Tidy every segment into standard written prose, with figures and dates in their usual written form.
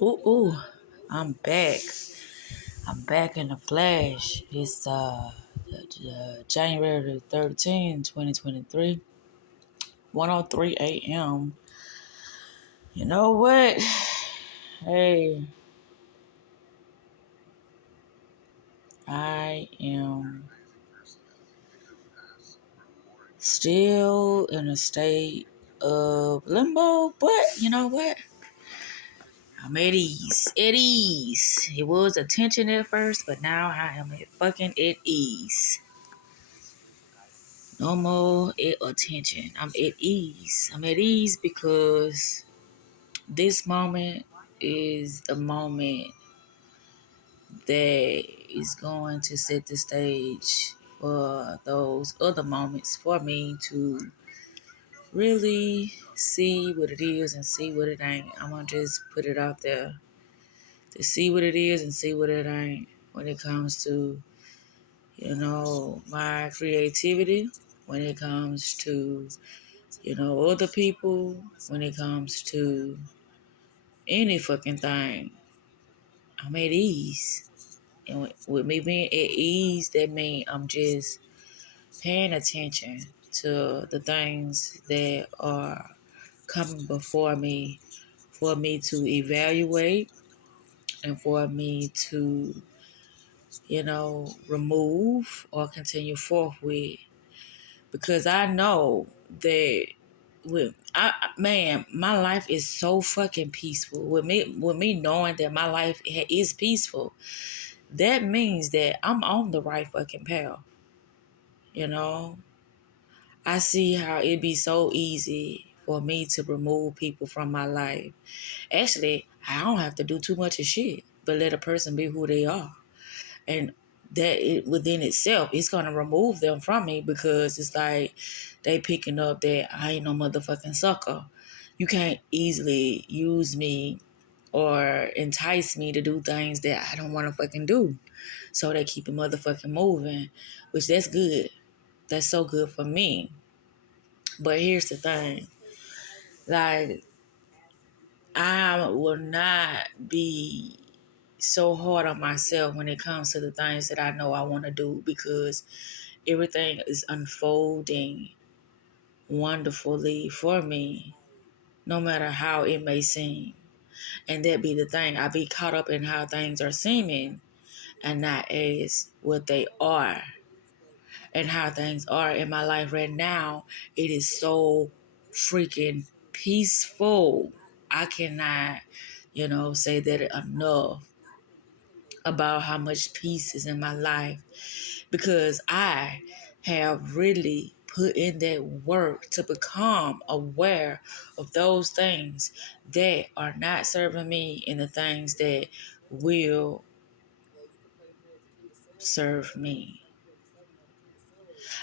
Ooh, I'm back. I'm back in the flash. It's January the 13th, 2023, 1:03 a.m. You know what? Hey, I am still in a state of limbo, but you know what? I'm at ease. At ease. It was a tension at first, but now I am at ease. No more attention. I'm at ease. I'm at ease because this moment is the moment that is going to set the stage for those other moments for me to really see what it is and see what it ain't. I'm going to just put it out there to see what it is and see what it ain't when it comes to, my creativity, when it comes to other people, when it comes to any fucking thing. I'm at ease. And with me being at ease, that means I'm just paying attention to the things that are coming before me for me to evaluate and for me to, remove or continue forth with. Because I know that my life is so fucking peaceful. With me knowing that my life is peaceful, that means that I'm on the right fucking path. You know, I see how it'd be so easy for me to remove people from my life. Actually, I don't have to do too much of shit, but let a person be who they are. And that within itself, it's gonna remove them from me because it's like they picking up that I ain't no motherfucking sucker. You can't easily use me or entice me to do things that I don't want to fucking do. So they keep it motherfucking moving, which that's good. That's so good for me. But here's the thing. Like, I will not be so hard on myself when it comes to the things that I know I want to do because everything is unfolding wonderfully for me, no matter how it may seem. And that be the thing. I be caught up in how things are seeming and not as what they are. And how things are in my life right now, it is so freaking peaceful. I cannot, say that enough about how much peace is in my life because I have really put in that work to become aware of those things that are not serving me and the things that will serve me.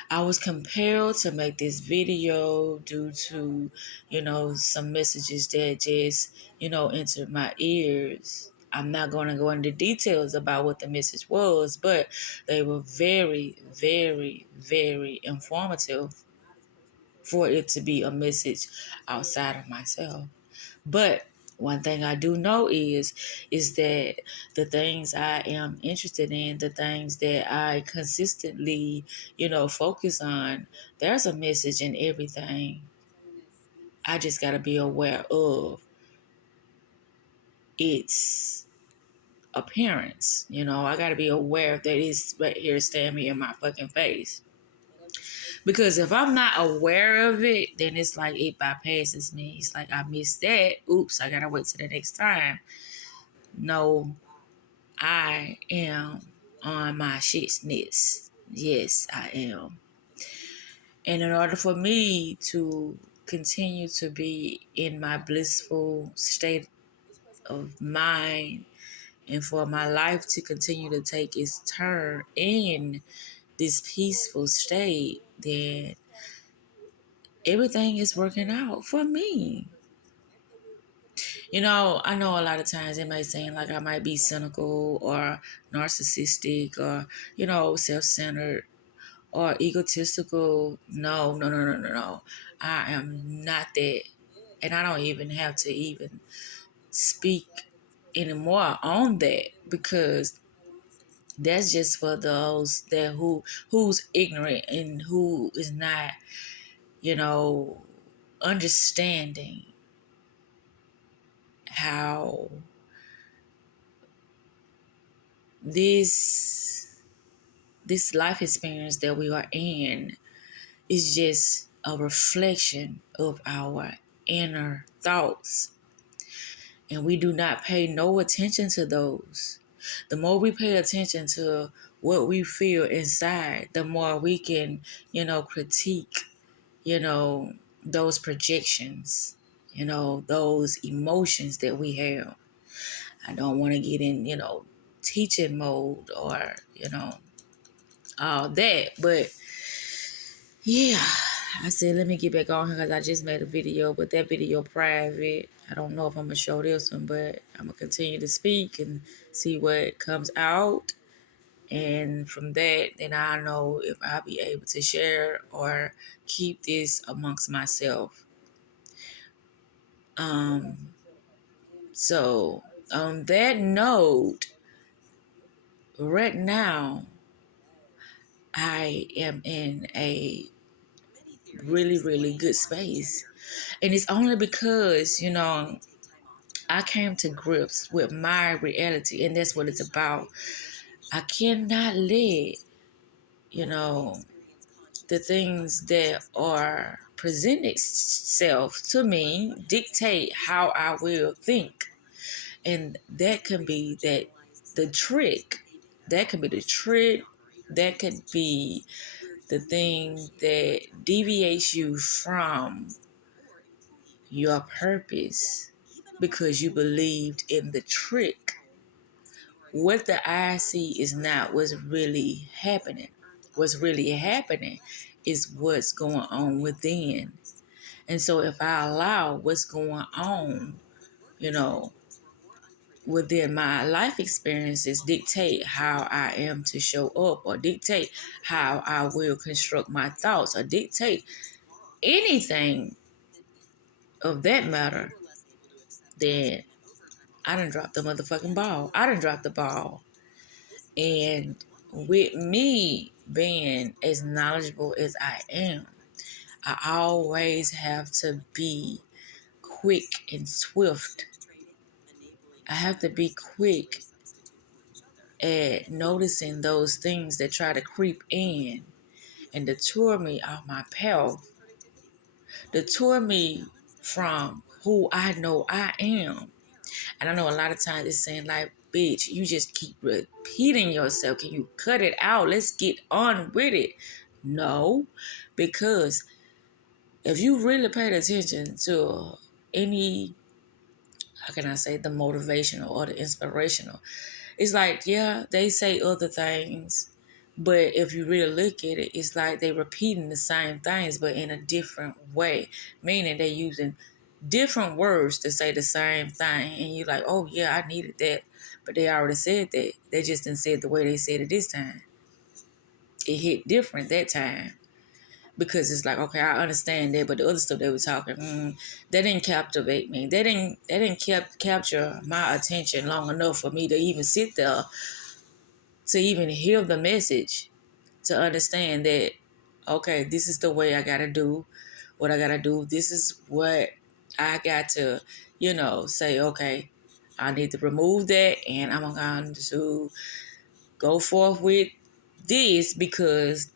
I was compelled to make this video due to, some messages that just, entered my ears. I'm not going to go into details about what the message was, but they were very, very, very informative for it to be a message outside of myself. But one thing I do know is that the things I am interested in, the things that I consistently, focus on, there's a message in everything. I just got to be aware of its appearance. I got to be aware that it's right here staring me in my fucking face. Because if I'm not aware of it, then it's like it bypasses me. It's like I missed that. Oops, I got to wait till the next time. No, I am on my shitness. Yes, I am. And in order for me to continue to be in my blissful state of mind and for my life to continue to take its turn in this peaceful state, then everything is working out for me. I know a lot of times it may seem like I might be cynical or narcissistic or, self-centered or egotistical. No, no, no, no, no, no. I am not that. And I don't even have to even speak anymore on that, because that's just for those that who's ignorant and who is not, you know, understanding how this this life experience that we are in is just a reflection of our inner thoughts, and we do not pay no attention to those. The more we pay attention to what we feel inside, the more we can, critique, those projections, those emotions that we have. I don't want to get in, teaching mode or, all that. But yeah, I said, let me get back on here because I just made a video, but that video private. I don't know if I'm going to show this one, but I'm going to continue to speak and see what comes out. And from that, then I'll know if I'll be able to share or keep this amongst myself. So on that note, right now, I am in a really, really good space. And it's only because, I came to grips with my reality, and that's what it's about. I cannot let, you know, the things that are presented itself to me dictate how I will think. And that can be the trick. That could be the trick. That could be the thing that deviates you from your purpose because you believed in the trick. What the eye see is not what's really happening. What's really happening is what's going on within. And so if I allow what's going on, you know, within my life experiences dictate how I am to show up, or dictate how I will construct my thoughts, or dictate anything of that matter, then I done dropped the motherfucking ball. I done dropped the ball. And with me being as knowledgeable as I am, I always have to be quick and swift. I have to be quick at noticing those things that try to creep in and detour me off my path, detour me from who I know I am. And I know a lot of times it's saying like, bitch, you just keep repeating yourself. Can you cut it out? Let's get on with it. No, because if you really paid attention to any, how can I say, the motivational or the inspirational, it's like, yeah, they say other things, but if you really look at it, it's like they repeating the same things, but in a different way, meaning they using different words to say the same thing. And you're like, oh, yeah, I needed that. But they already said that. They just didn't say it the way they said it this time. It hit different that time. Because it's like, okay, I understand that, but the other stuff they were talking, that didn't captivate me. They didn't capture my attention long enough for me to even sit there, to even hear the message, to understand that, okay, this is the way I gotta do what I gotta do. This is what I got to, say, okay, I need to remove that, and I'm going to go forth with this because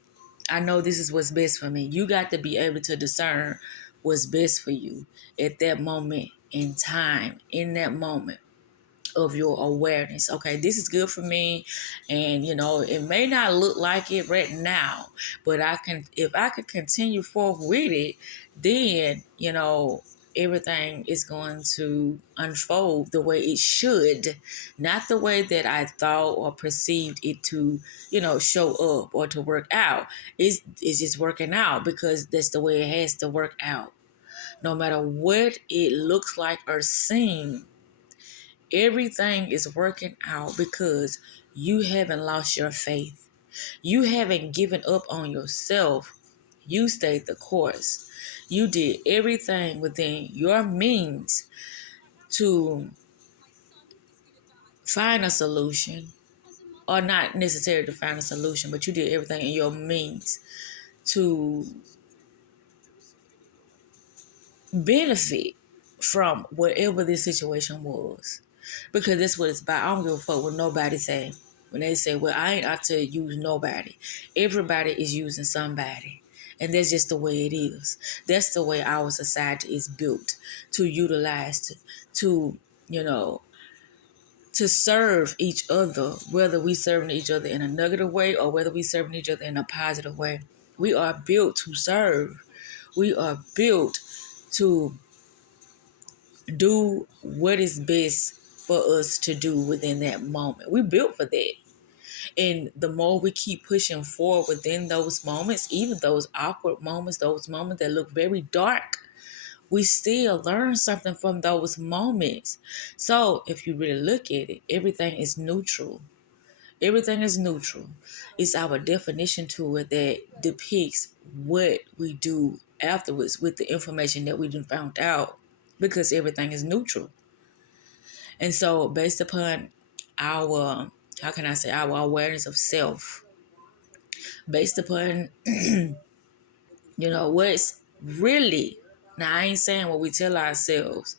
I know this is what's best for me. You got to be able to discern what's best for you at that moment in time, in that moment of your awareness. Okay, this is good for me, and it may not look like it right now, but if I could continue forward with it, then everything is going to unfold the way it should, not the way that I thought or perceived it to show up or to work out. It's just working out because that's the way it has to work out, no matter what it looks like or seems. Everything is working out because you haven't lost your faith. You haven't given up on yourself. You stayed the course. You did everything within your means to find a solution, or not necessarily to find a solution, but you did everything in your means to benefit from whatever this situation was. Because that's what it's about. I don't give a fuck what nobody say. When they say, well, I ain't out to use nobody. Everybody is using somebody. And that's just the way it is. That's the way our society is built, to utilize, to you know, to serve each other, whether we serving each other in a negative way or whether we serving each other in a positive way. We are built to serve. We are built to do what is best for us to do within that moment. We built for that. And the more we keep pushing forward within those moments, even those awkward moments, those moments that look very dark, we still learn something from those moments. So if you really look at it, everything is neutral. Everything is neutral. It's our definition to it that depicts what we do afterwards with the information that we done found out, because everything is neutral. And so based upon our, how can I say, our awareness of self, based upon, what's really, now I ain't saying what we tell ourselves,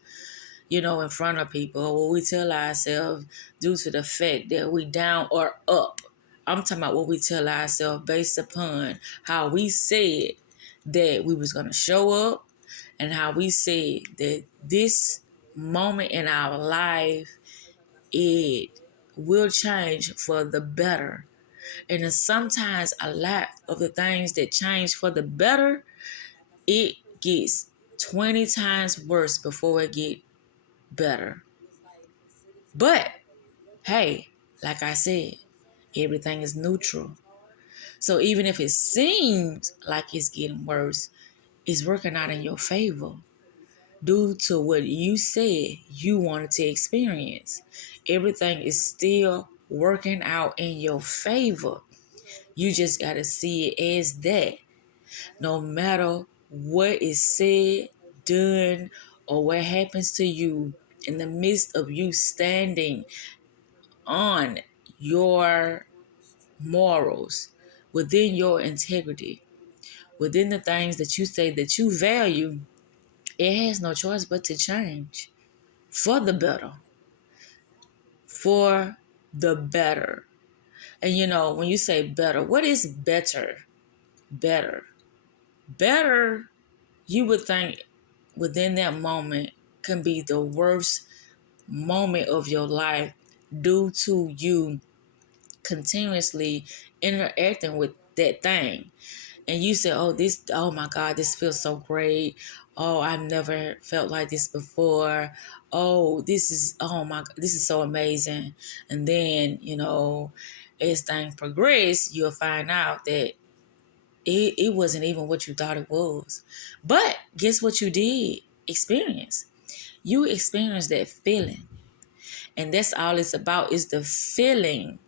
in front of people, or what we tell ourselves due to the fact that we down or up. I'm talking about what we tell ourselves based upon how we said that we was going to show up, and how we said that this moment in our life, it will change for the better. And then sometimes a lot of the things that change for the better, it gets 20 times worse before it get better. But hey, like I said, everything is neutral. So even if it seems like it's getting worse, it's working out in your favor due to what you said you wanted to experience. Everything is still working out in your favor. You just got to see it as that. No matter what is said, done, or what happens to you, in the midst of you standing on your morals, within your integrity, within the things that you say that you value, it has no choice but to change for the better. For the better. And when you say better, what is better? Better. Better, you would think within that moment can be the worst moment of your life due to you continuously interacting with that thing. And you say, oh my God, this feels so great. Oh, I've never felt like this before. Oh, this is so amazing. And then, as things progress, you'll find out that it wasn't even what you thought it was. But guess what you did experience? You experienced that feeling. And that's all it's about, is the feeling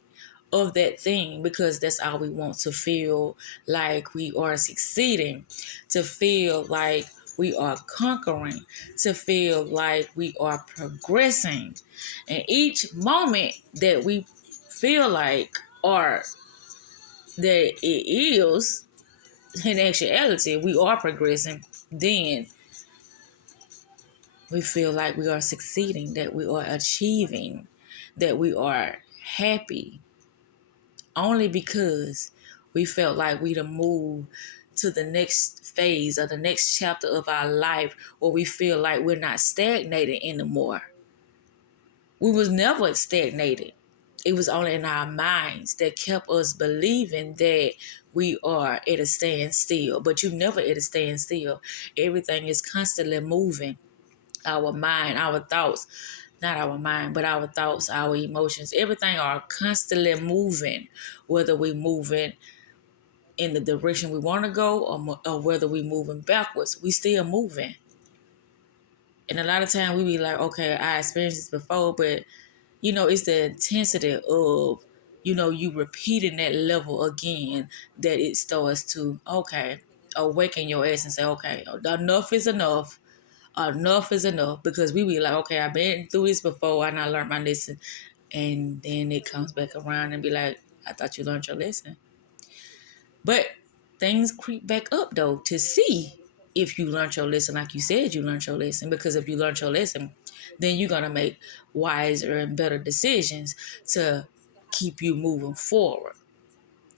of that thing, because that's all we want, to feel like we are succeeding, to feel like we are conquering, to feel like we are progressing. And each moment that we feel like, or that it is, in actuality, we are progressing, then we feel like we are succeeding, that we are achieving, that we are happy, only because we felt like we'd have moved to the next phase or the next chapter of our life, where we feel like we're not stagnated anymore. We was never stagnated. It was only in our minds that kept us believing that we are at a standstill. But you never at a standstill. Everything is constantly moving. Our mind, our thoughts, not our mind, but our thoughts, our emotions, everything are constantly moving, whether we're moving in the direction we want to go, or whether we're moving backwards, we still moving. And a lot of time we be like, okay, I experienced this before, but it's the intensity of, you repeating that level again, that it starts to, okay, awaken your ass and say, okay, enough is enough. Enough is enough, because we be like, okay, I've been through this before and I learned my lesson. And then it comes back around and be like, I thought you learned your lesson. But things creep back up though to see if you learned your lesson like you said you learned your lesson. Because if you learned your lesson, then you're going to make wiser and better decisions to keep you moving forward.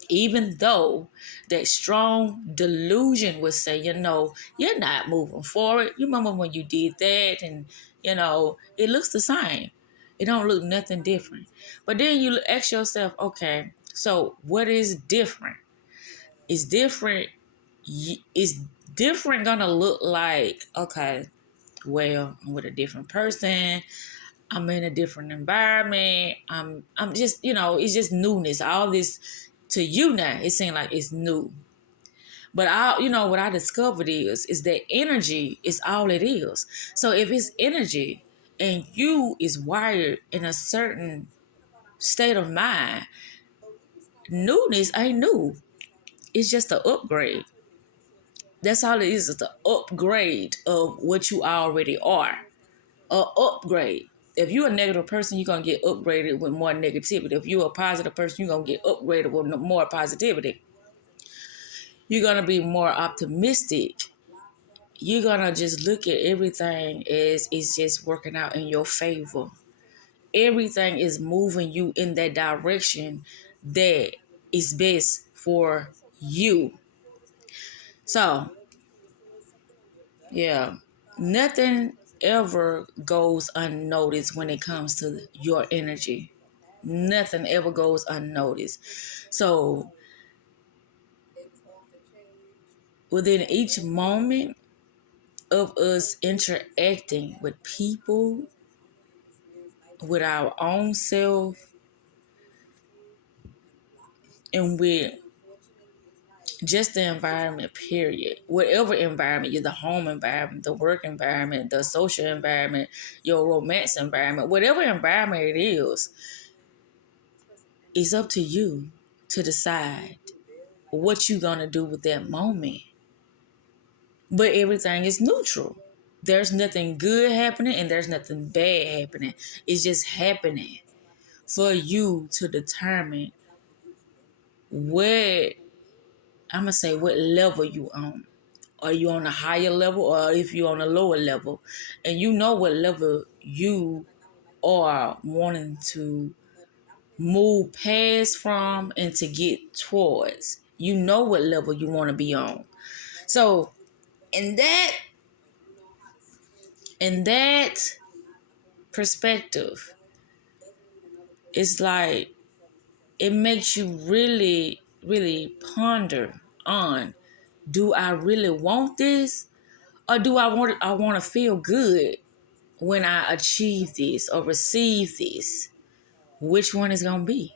Even though that strong delusion would say, you're not moving forward. You remember when you did that and, it looks the same. It don't look nothing different. But then you ask yourself, okay, so what is different? Is different is different gonna look like, okay, well, I'm with a different person, I'm in a different environment, I'm just, it's just newness. All this to you now, it seems like it's new. But what I discovered is that energy is all it is. So if it's energy and you is wired in a certain state of mind, newness ain't new. It's just an upgrade. That's all it is. It's an upgrade of what you already are. A upgrade. If you're a negative person, you're going to get upgraded with more negativity. If you're a positive person, you're going to get upgraded with more positivity. You're going to be more optimistic. You're going to just look at everything as it's just working out in your favor. Everything is moving you in that direction that is best for you. So, yeah, nothing ever goes unnoticed when it comes to your energy. Nothing ever goes unnoticed. So within each moment of us interacting with people, with our own self, and with just the environment, period. Whatever environment, the home environment, the work environment, the social environment, your romance environment, whatever environment it is, it's up to you to decide what you're going to do with that moment. But everything is neutral. There's nothing good happening and there's nothing bad happening. It's just happening for you to determine what level you on. Are you on a higher level or if you're on a lower level? And you know what level you are wanting to move past from and to get towards. You know what level you want to be on. So in that perspective, it's like it makes you really, really ponder on, do I really want this? Or do I want to feel good when I achieve this or receive this? Which one is gonna be?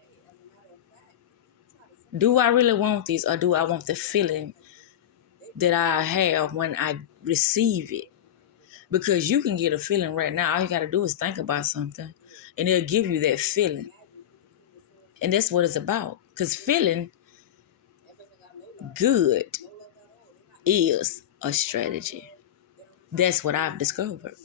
Do I really want this or do I want the feeling that I have when I receive it? Because you can get a feeling right now. All you got to do is think about something and it'll give you that feeling. And that's what it's about. Because feeling good is a strategy. That's what I've discovered.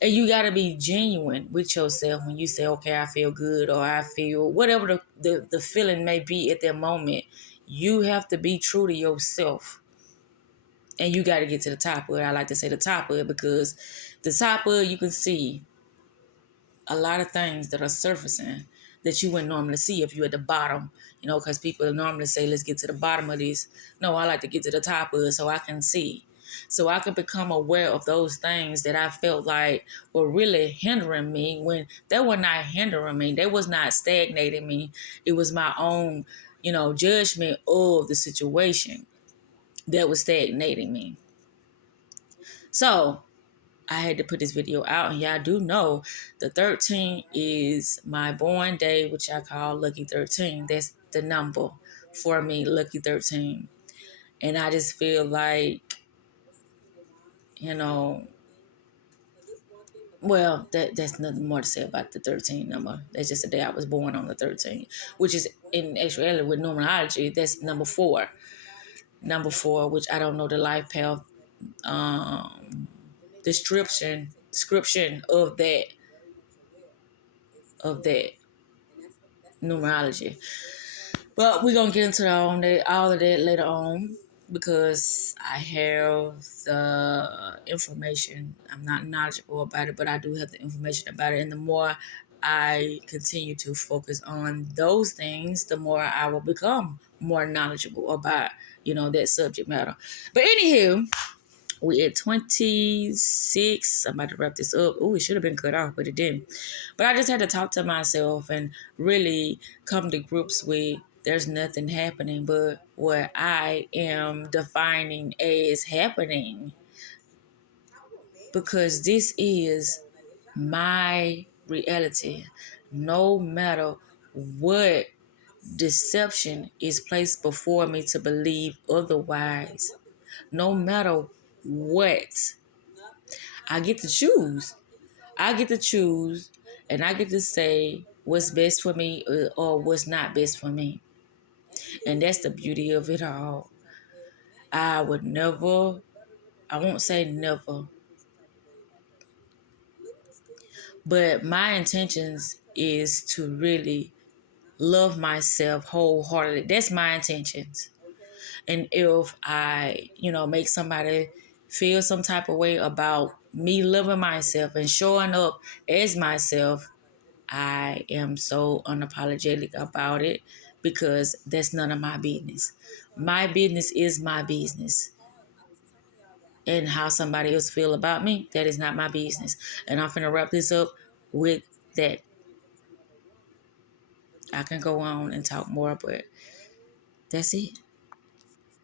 And you got to be genuine with yourself when you say, okay, I feel good or I feel whatever the feeling may be at that moment. You have to be true to yourself. And you got to get to the top of it. I like to say the top of it because the top of it, you can see a lot of things that are surfacing that you wouldn't normally see if you're at the bottom, because people normally say, let's get to the bottom of this. No, I like to get to the top of it so I can see. So I can become aware of those things that I felt like were really hindering me when they were not hindering me. They was not stagnating me. It was my own, judgment of the situation that was stagnating me. So I had to put this video out, and y'all do know the 13 is my born day, which I call Lucky 13. That's the number for me, Lucky 13. And I just feel like, well, that's nothing more to say about the 13 number. That's just the day I was born on the 13th, which is in actuality with numerology, that's number 4. Number 4, which I don't know the life path description of of that numerology. But we're gonna get into all of that later on because I have the information. I'm not knowledgeable about it, but I do have the information about it. And the more I continue to focus on those things, the more I will become more knowledgeable about, that subject matter. But anywho, we at 26. I'm about to wrap this up. Oh, it should have been cut off, but it didn't. But I just had to talk to myself and really come to grips with there's nothing happening but what I am defining as happening. Because this is my reality. No matter what deception is placed before me to believe otherwise, no matter what, I get to choose. I get to choose and I get to say what's best for me or what's not best for me. And that's the beauty of it all. I would never, I won't say never, but my intentions is to really love myself wholeheartedly. That's my intentions. And if I, make somebody feel some type of way about me loving myself and showing up as myself, I am so unapologetic about it because that's none of my business. My business is my business. And how somebody else feel about me, that is not my business. And I'm finna wrap this up with that. I can go on and talk more, but that's it.